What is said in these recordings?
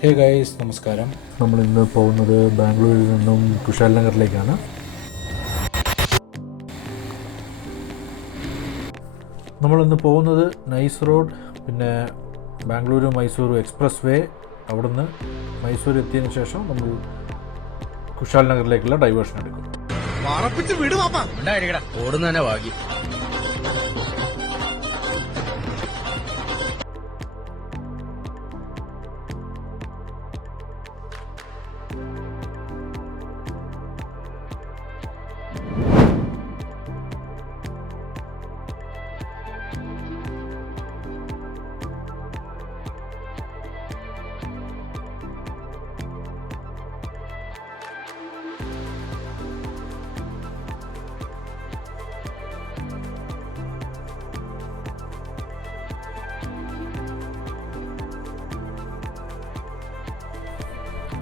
Hey guys, നമസ്കാരം. നമ്മളിന്ന് പോകുന്നത് ബാംഗ്ലൂരിൽ നിന്നും കുശാൽ നഗറിലേക്കാണ്. നമ്മളിന്ന് പോകുന്നത് നൈസ് റോഡ്, പിന്നെ ബാംഗ്ലൂരു മൈസൂർ എക്സ്പ്രസ് വേ. അവിടുന്ന് മൈസൂർ എത്തിയതിന് ശേഷം നമ്മൾ കുശാൽ നഗറിലേക്കുള്ള ഡൈവേർഷൻ എടുക്കും. ഓടുന്നതന്നെ ഭാഗ്യം.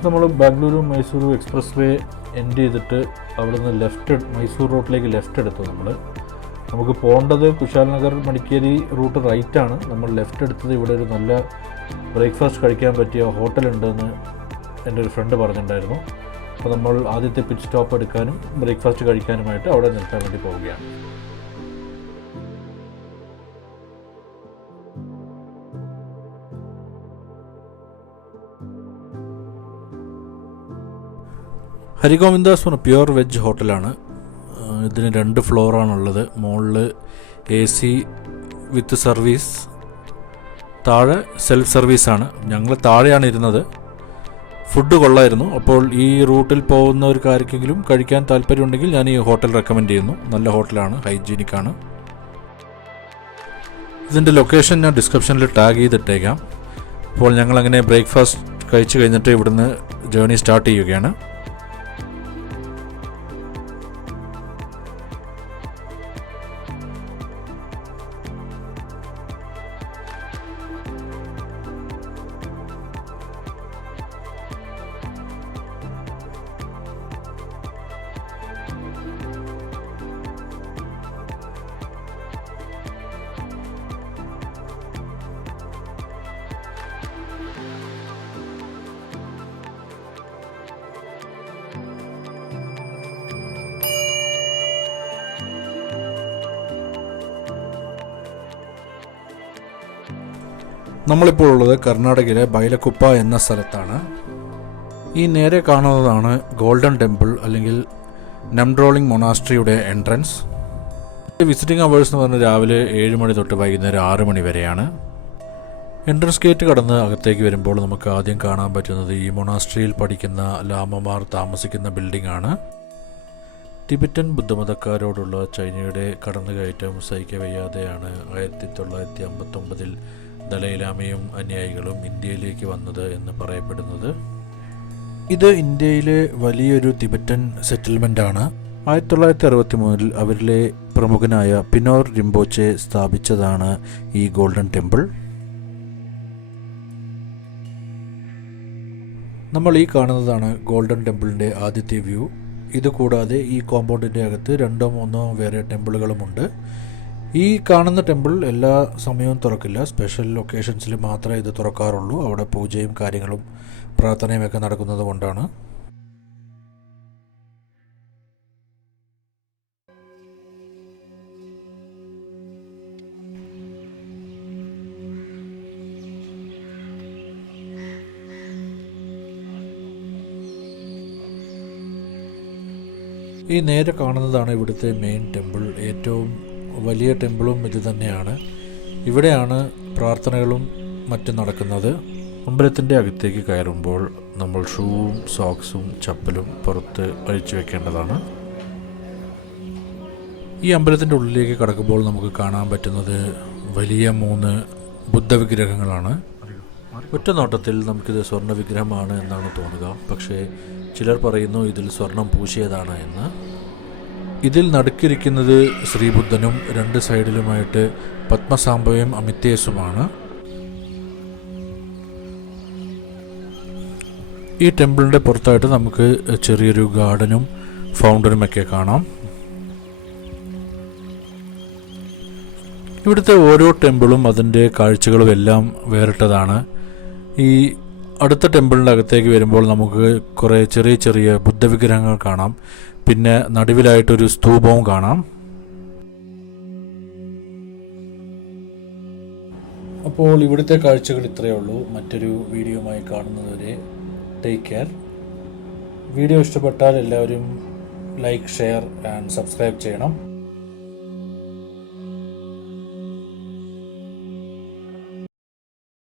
നമ്മൾ ബാംഗ്ലൂരു മൈസൂരു എക്സ്പ്രസ് വേ എൻഡ് ചെയ്തിട്ട് അവിടുന്ന് മൈസൂർ റോഡിലേക്ക് ലെഫ്റ്റ് എടുത്തു. നമുക്ക് പോകേണ്ടത് കുശാൽ നഗർ മടിക്കേരി റൂട്ട് റൈറ്റാണ്. നമ്മൾ ലെഫ്റ്റ് എടുത്തത് ഇവിടെ ഒരു നല്ല ബ്രേക്ക്ഫാസ്റ്റ് കഴിക്കാൻ പറ്റിയ ഹോട്ടലുണ്ടെന്ന് എൻ്റെ ഒരു ഫ്രണ്ട് പറഞ്ഞിട്ടുണ്ടായിരുന്നു. അപ്പോൾ നമ്മൾ ആദ്യത്തെ പിറ്റ് സ്റ്റോപ്പ് എടുക്കാനും ബ്രേക്ക്ഫാസ്റ്റ് കഴിക്കാനുമായിട്ട് അവിടെ നിർത്താൻ വേണ്ടി പോവുകയാണ്. ഹരിഗോവിന്ദാസ് പറഞ്ഞ പ്യുവർ വെജ് ഹോട്ടലാണ്. ഇതിന് 2 ഫ്ലോറാണുള്ളത്. മുകളിൽ AC വിത്ത് സർവീസ്, താഴെ സെൽഫ് സർവീസാണ്. ഞങ്ങൾ താഴെയാണ് ഇരുന്നത്. ഫുഡ് കൊള്ളായിരുന്നു. അപ്പോൾ ഈ റൂട്ടിൽ പോകുന്നവർക്കാർക്കെങ്കിലും കഴിക്കാൻ താല്പര്യമുണ്ടെങ്കിൽ ഞാൻ ഈ ഹോട്ടൽ റെക്കമെൻഡ് ചെയ്യുന്നു. നല്ല ഹോട്ടലാണ്, ഹൈജീനിക്കാണ്. ഇതിൻ്റെ ലൊക്കേഷൻ ഞാൻ ഡിസ്ക്രിപ്ഷനിൽ ടാഗ് ചെയ്തിട്ടേക്കാം. അപ്പോൾ ഞങ്ങളങ്ങനെ ബ്രേക്ക്ഫാസ്റ്റ് കഴിച്ച് കഴിഞ്ഞിട്ട് ഇവിടുന്ന് ജേർണി സ്റ്റാർട്ട് ചെയ്യുകയാണ്. നമ്മളിപ്പോൾ ഉള്ളത് കർണാടകയിലെ ബൈലക്കുപ്പ എന്ന സ്ഥലത്താണ്. ഈ നേരെ കാണുന്നതാണ് ഗോൾഡൻ ടെമ്പിൾ അല്ലെങ്കിൽ നംഡ്രോളിംഗ് മൊണാസ്ട്രിയുടെ എൻട്രൻസ്. വിസിറ്റിംഗ് അവേഴ്സ് എന്ന് പറഞ്ഞാൽ രാവിലെ 7 മണി തൊട്ട് വൈകുന്നേരം 6 മണി വരെയാണ്. എൻട്രൻസ് ഗേറ്റ് കടന്ന് അകത്തേക്ക് വരുമ്പോൾ നമുക്ക് ആദ്യം കാണാൻ പറ്റുന്നത് ഈ മൊണാസ്ട്രിയിൽ പഠിക്കുന്ന ലാമമാർ താമസിക്കുന്ന ബിൽഡിംഗ് ആണ്. ടിബറ്റൻ ബുദ്ധമതക്കാരോടുള്ള ചൈനയുടെ കടന്നുകയറ്റം സഹിക്കവയ്യാതെയാണ് 1959 ദലൈലാമയും അനുയായികളും ഇന്ത്യയിലേക്ക് വന്നത് എന്ന് പറയപ്പെടുന്നത്. ഇത് ഇന്ത്യയിലെ വലിയൊരു തിബറ്റൻ സെറ്റിൽമെൻ്റ് ആണ്. 1963 അവരിലെ പ്രമുഖനായ പിനോർ റിംപോച്ചെ സ്ഥാപിച്ചതാണ് ഈ ഗോൾഡൻ ടെമ്പിൾ. നമ്മൾ ഈ കാണുന്നതാണ് ഗോൾഡൻ ടെമ്പിളിൻ്റെ ആദ്യത്തെ വ്യൂ. ഇതുകൂടാതെ ഈ കോമ്പൗണ്ടിൻ്റെ അകത്ത് 2-3 വേറെ ടെമ്പിളുകളുമുണ്ട്. ഈ കാണുന്ന ടെമ്പിൾ എല്ലാ സമയവും തുറക്കില്ല. സ്പെഷ്യൽ ലൊക്കേഷൻസിൽ മാത്രമേ ഇത് തുറക്കാറുള്ളൂ. അവിടെ പൂജയും കാര്യങ്ങളും പ്രാർത്ഥനയും ഒക്കെ നടക്കുന്നത് കൊണ്ടാണ്. ഈ നേരെ കാണുന്നതാണ് ഇവിടുത്തെ മെയിൻ ടെമ്പിൾ. ഏറ്റവും വലിയ ടെമ്പിളും ഇത് തന്നെയാണ്. ഇവിടെയാണ് പ്രാർത്ഥനകളും മറ്റും നടക്കുന്നത്. അമ്പലത്തിൻ്റെ അകത്തേക്ക് കയറുമ്പോൾ നമ്മൾ ഷൂവും സോക്സും ചപ്പലും പുറത്ത് അഴിച്ചു വെക്കേണ്ടതാണ്. ഈ അമ്പലത്തിൻ്റെ ഉള്ളിലേക്ക് കടക്കുമ്പോൾ നമുക്ക് കാണാൻ പറ്റുന്നത് വലിയ 3 ബുദ്ധവിഗ്രഹങ്ങളാണ്. ഒറ്റ നോട്ടത്തിൽ നമുക്കിത് സ്വർണ്ണ വിഗ്രഹമാണ് എന്നാണ് തോന്നുക. പക്ഷേ ചിലർ പറയുന്നു ഇതിൽ സ്വർണം പൂശിയതാണ് എന്ന്. ഇതിൽ നടുക്കിരിക്കുന്നത് ശ്രീബുദ്ധനും 2 സൈഡിലുമായിട്ട് പത്മസാംബവയും അമിത്തേസുമാണ്. ഈ ടെമ്പിളിൻ്റെ പുറത്തായിട്ട് നമുക്ക് ചെറിയൊരു ഗാർഡനും ഫൗണ്ടനുമൊക്കെ കാണാം. ഇവിടുത്തെ ഓരോ ടെമ്പിളും അതിൻ്റെ കാഴ്ചകളും എല്ലാം വേറിട്ടതാണ്. ഈ അടുത്ത ടെമ്പിളിൻ്റെ അകത്തേക്ക് വരുമ്പോൾ നമുക്ക് കുറേ ചെറിയ ചെറിയ ബുദ്ധവിഗ്രഹങ്ങൾ കാണാം. പിന്നെ നടുവിലായിട്ടൊരു സ്തൂപവും കാണാം. അപ്പോൾ ഇവിടുത്തെ കാഴ്ചകൾ ഇത്രയേ ഉള്ളൂ. മറ്റൊരു വീഡിയോയുമായി കാണുന്നതുവരെ ടേക്ക് കെയർ. വീഡിയോ ഇഷ്ടപ്പെട്ടാൽ എല്ലാവരും ലൈക്ക്, ഷെയർ ആൻഡ് സബ്സ്ക്രൈബ് ചെയ്യണം.